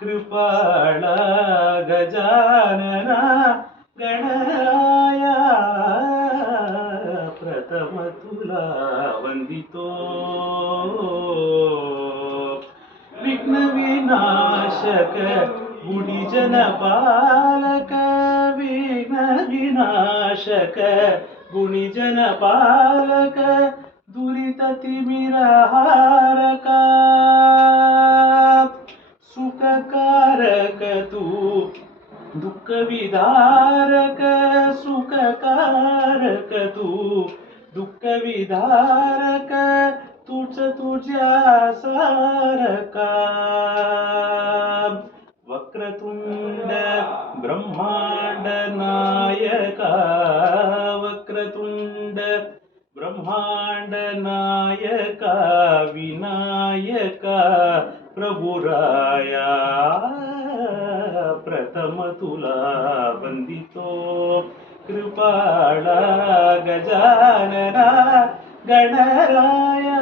कृपाळ गजानन गणराय प्रथम तुला वंदितो विघ्न विनाशक गुणिजन पालक दुःखविदारक सुखकारक तू दुःखविदारक दुखविदारकु तुझ्या सारका वक्रतुण्ड ब्रह्माण्डनायका। वक्रतुण्ड ब्रह्माण्डनायका। विनायका। प्रभुराया प्रथम तुला वंदितो कृपाळा गजानना गणराया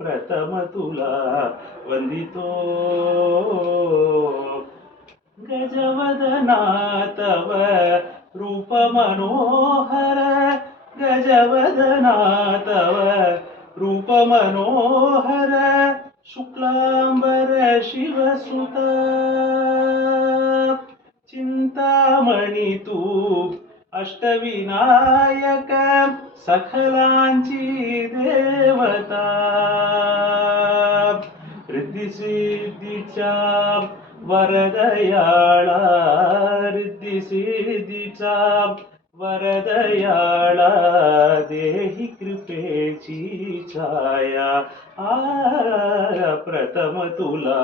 प्रथम तुला वंदितो गजवदना तव रूप मनोहर गजवदना तव रूप मनोहर शुक्लांबर शिवसुता चिंतामणी तू अष्टविनायक सकलांची देवता. रिद्धिसिद्धीच्या वरदयाळा रिद्धिसिद्धीचा ವರದಯಾಳ ದೇಹಿ ಕೃಪೇಚಿ ಛಾಯ ಆ ಪ್ರಥಮ ತುಲಾ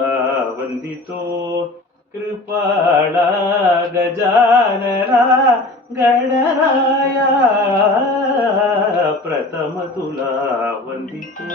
ವಂದಿತೋ ಕೃಪಾಳ ಗಜಾನನ ಗಣರಾಯ ಪ್ರಥಮ ತುಲಾ ವಂದಿತೋ